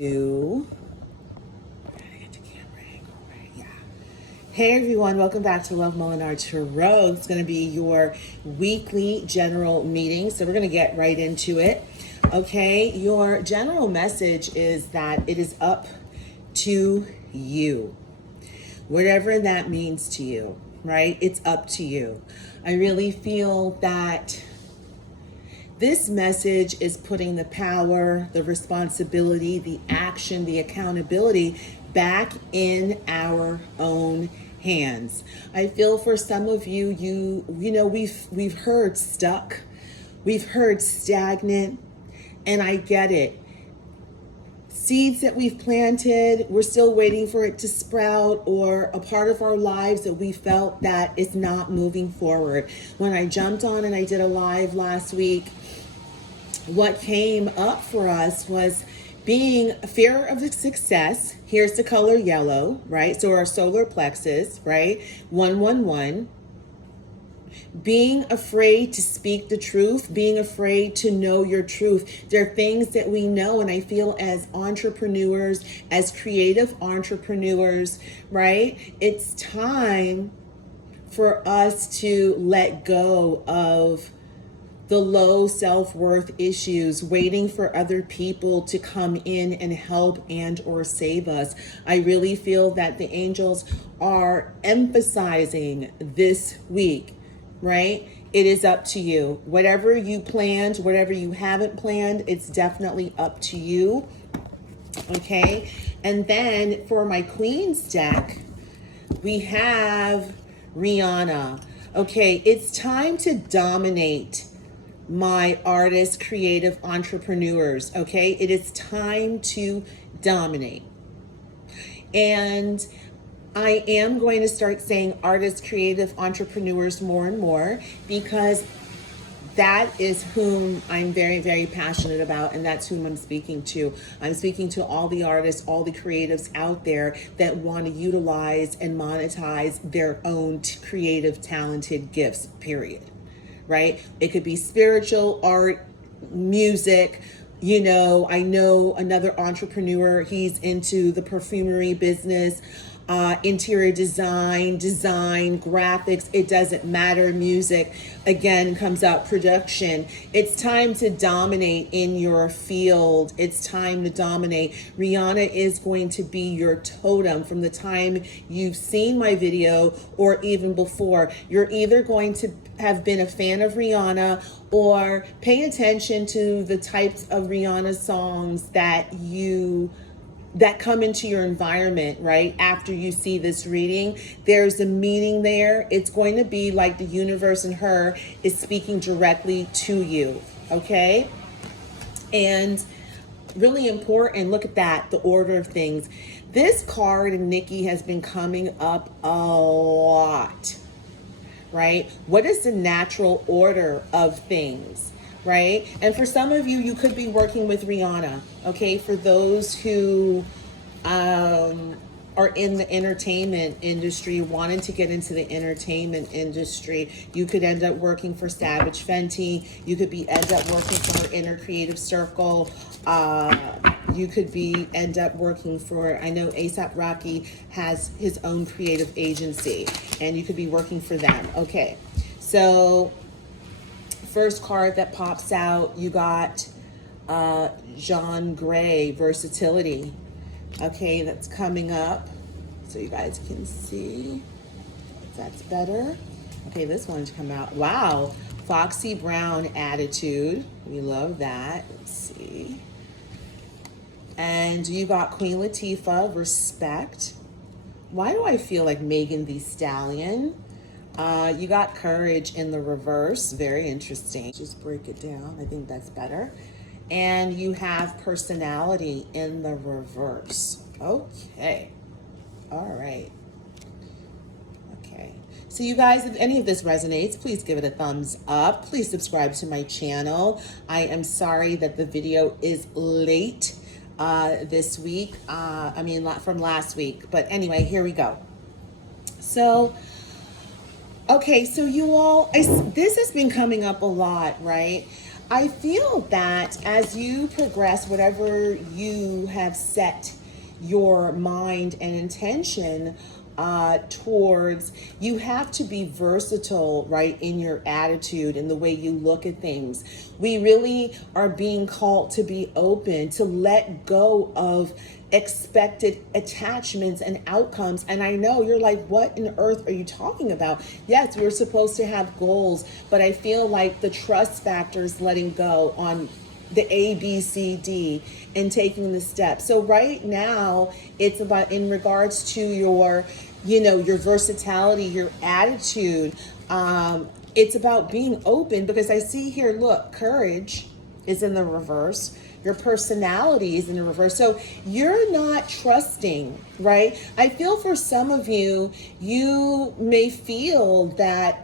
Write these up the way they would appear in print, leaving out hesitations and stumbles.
you. Gotta get the camera angle right. Yeah. Hey everyone, welcome back to Love Molinar Tarot. It's going to be your weekly general meeting, so we're going to get right into it. Okay, your general message is that it is up to you. Whatever that means to you, right? It's up to you. I really feel that this message is putting the power, the responsibility, the action, the accountability back in our own hands. I feel for some of you, we've heard stuck, we've heard stagnant, and I get it. Seeds that we've planted, we're still waiting for it to sprout, or a part of our lives that we felt that it's not moving forward. When I jumped on and I did a live last week, what came up for us was being fear of the success. Here's the color yellow, right? So our solar plexus, right? 111. Being afraid to speak the truth, being afraid to know your truth. There are things that we know, and I feel as entrepreneurs, as creative entrepreneurs, right? It's time for us to let go of the low self-worth issues, waiting for other people to come in and help and or save us. I really feel that the angels are emphasizing this week, right? It is up to you. Whatever you planned, whatever you haven't planned, it's definitely up to you. Okay. And then for my Queen's deck, we have Rihanna. Okay. It's time to dominate my artist, creative entrepreneurs. Okay. It is time to dominate. And I am going to start saying artists, creative entrepreneurs more and more, because that is whom I'm very, very passionate about, and that's whom I'm speaking to. I'm speaking to all the artists, all the creatives out there that want to utilize and monetize their own creative, talented gifts, period. Right? It could be spiritual, art, music. I know another entrepreneur, he's into the perfumery business, interior design, graphics, it doesn't matter. Music, again, comes out, production. It's time to dominate in your field. It's time to dominate. Rihanna is going to be your totem from the time you've seen my video or even before. You're either going to have been a fan of Rihanna or pay attention to the types of Rihanna songs that come into your environment, right? After you see this reading, there's a meaning there. It's going to be like the universe and her is speaking directly to you, okay? And really important, look at that, the order of things. This card, Nikki, has been coming up a lot, right? What is the natural order of things, right? And for some of you, you could be working with Rihanna, okay? For those who are in the entertainment industry, wanting to get into the entertainment industry, you could end up working for Savage Fenty. You could end up working for her inner creative circle. You could end up working for, I know A$AP Rocky has his own creative agency, and you could be working for them. Okay, so first card that pops out, you got John Gray, versatility. Okay, that's coming up so you guys can see if that's better. Okay, this one's come out. Wow, Foxy Brown attitude. We love that. Let's see. And you got Queen Latifah, respect. Why do I feel like Megan Thee Stallion? You got courage in the reverse. Very interesting. Just break it down. I think that's better. And you have personality in the reverse. Okay. All right. Okay. So you guys, if any of this resonates, please give it a thumbs up. Please subscribe to my channel. I am sorry that the video is late this week. From last week. But anyway, here we go. So, okay, so you all, this has been coming up a lot, right? I feel that as you progress, whatever you have set your mind and intention towards, you have to be versatile, right, in your attitude and the way you look at things. We really are being called to be open, to let go of expected attachments and outcomes. And I know you're like, what in earth are you talking about? Yes, we're supposed to have goals, but I feel like the trust factor is letting go on the A, B, C, D, and taking the steps. So right now, it's about in regards to your, your versatility, your attitude. It's about being open, because I see here, look, courage is in the reverse. Your personality is in the reverse. So you're not trusting, right? I feel for some of you, you may feel that,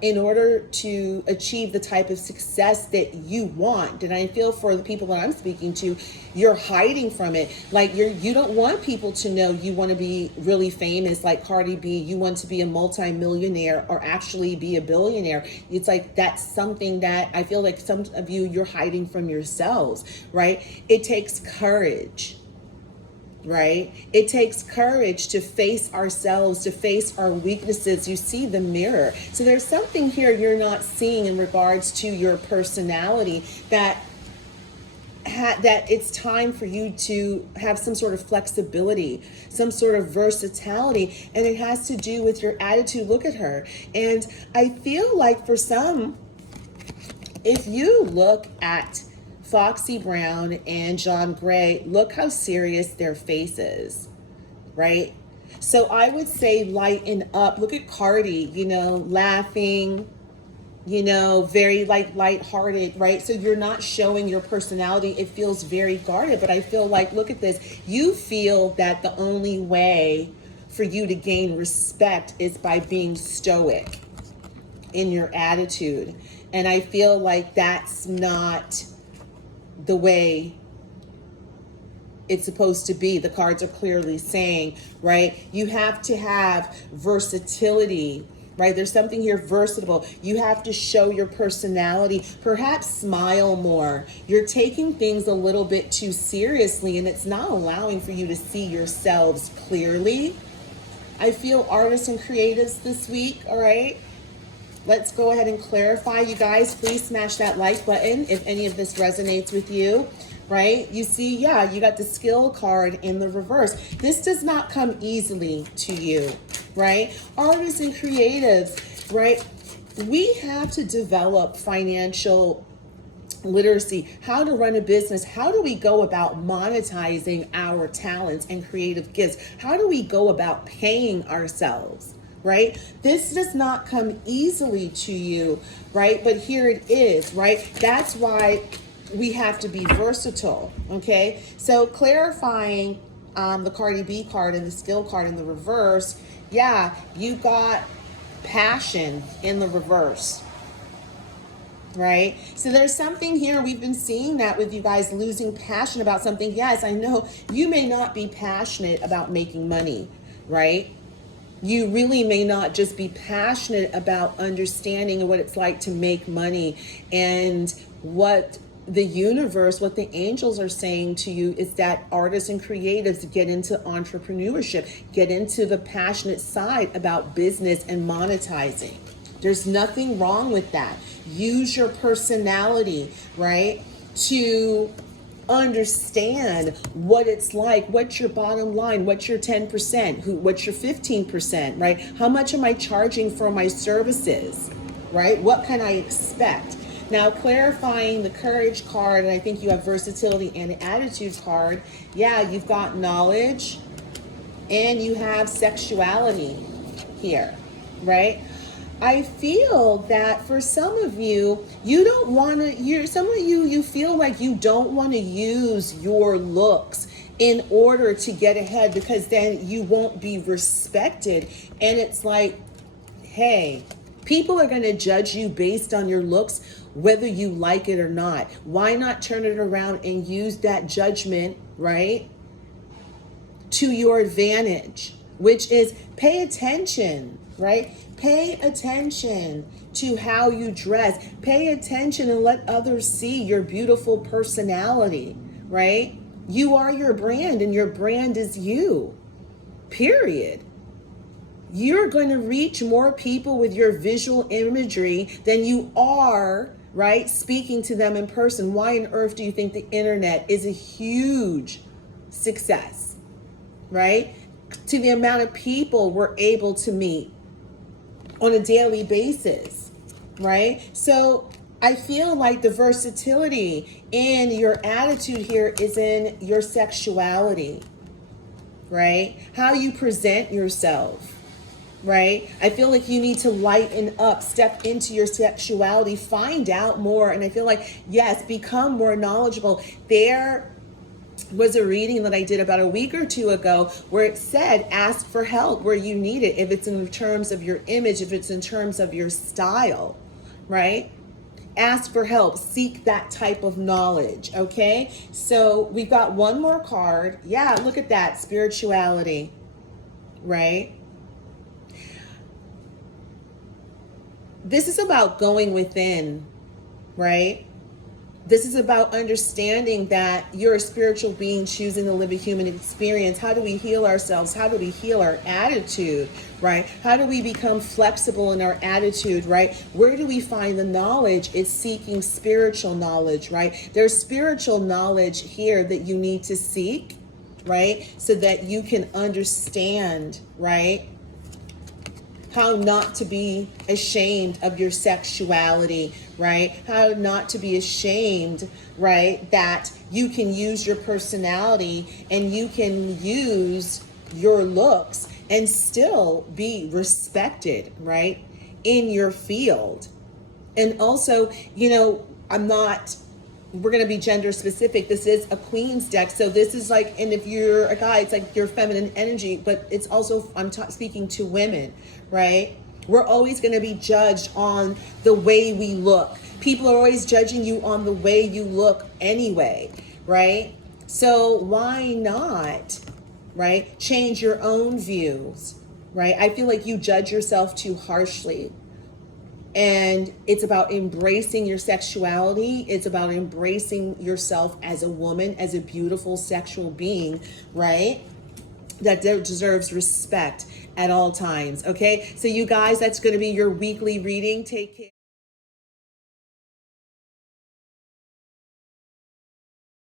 in order to achieve the type of success that you want, and I feel for the people that I'm speaking to, you're hiding from it. Like you don't want people to know you want to be really famous like Cardi B. You want to be a multi-millionaire or actually be a billionaire. It's like that's something that I feel like some of you, you're hiding from yourselves, right? It takes courage, right? It takes courage to face ourselves, to face our weaknesses. You see the mirror. So there's something here you're not seeing in regards to your personality that it's time for you to have some sort of flexibility, some sort of versatility, and it has to do with your attitude. Look at her. And I feel like for some, if you look at Foxy Brown and John Gray, look how serious their face is, right? So I would say lighten up. Look at Cardi, laughing, very like lighthearted, right? So you're not showing your personality. It feels very guarded, but I feel like, look at this. You feel that the only way for you to gain respect is by being stoic in your attitude. And I feel like that's not the way it's supposed to be. The cards are clearly saying, right? You have to have versatility, right? There's something here versatile. You have to show your personality, perhaps smile more. You're taking things a little bit too seriously, and it's not allowing for you to see yourselves clearly. I feel artists and creatives this week, all right? Let's go ahead and clarify. You guys, please smash that like button if any of this resonates with you, right? You see, yeah, you got the skill card in the reverse. This does not come easily to you, right? Artists and creatives, right? We have to develop financial literacy, how to run a business. How do we go about monetizing our talents and creative gifts? How do we go about paying ourselves? Right? This does not come easily to you, right? But here it is, right? That's why we have to be versatile, okay? So clarifying the Cardi B card and the skill card in the reverse, yeah, you got passion in the reverse, right? So there's something here. We've been seeing that with you guys losing passion about something. Yes, I know you may not be passionate about making money, right? You really may not just be passionate about understanding what it's like to make money, and what the universe, what the angels are saying to you is that artists and creatives get into entrepreneurship, get into the passionate side about business and monetizing. There's nothing wrong with that. Use your personality, right, to understand what it's like, what's your bottom line, what's your 10%, what's your 15%, right? How much am I charging for my services, right? What can I expect? Now, clarifying the courage card, and I think you have versatility and attitude card. Yeah, you've got knowledge and you have sexuality here, right? I feel that for some of you, you don't want to, you feel like you don't want to use your looks in order to get ahead, because then you won't be respected. And it's like, hey, people are going to judge you based on your looks, whether you like it or not. Why not turn it around and use that judgment, right, to your advantage? which is pay attention, right? Pay attention to how you dress. Pay attention and let others see your beautiful personality, right? You are your brand and your brand is you, period. You're going to reach more people with your visual imagery than you are, right, speaking to them in person. Why on earth do you think the internet is a huge success, right? To the amount of people we're able to meet on a daily basis, right? So I feel like the versatility in your attitude here is in your sexuality, right? How you present yourself, right? I feel like you need to lighten up, step into your sexuality, find out more. And I feel like, yes, become more knowledgeable. There was a reading that I did about a week or two ago where it said, ask for help where you need it. If it's in terms of your image, if it's in terms of your style, right? Ask for help, seek that type of knowledge. Okay. So we've got one more card. Yeah. Look at that. Spirituality, right? This is about going within, right? This is about understanding that you're a spiritual being choosing to live a human experience. How do we heal ourselves? How do we heal our attitude, right? How do we become flexible in our attitude, right? Where do we find the knowledge? It's seeking spiritual knowledge, right? There's spiritual knowledge here that you need to seek, right? So that you can understand, right? How not to be ashamed of your sexuality, right? How not to be ashamed, right? That you can use your personality and you can use your looks and still be respected, right? In your field. And also, we're going to be gender specific. This is a Queen's deck. So this is like, and if you're a guy, it's like your feminine energy, but it's also, I'm speaking to women, right? We're always going to be judged on the way we look. People are always judging you on the way you look anyway, right? So why not, right? Change your own views, right? I feel like you judge yourself too harshly. And it's about embracing your sexuality. It's about embracing yourself as a woman, as a beautiful sexual being, right? That deserves respect at all times. Okay. So you guys, that's going to be your weekly reading. Take care.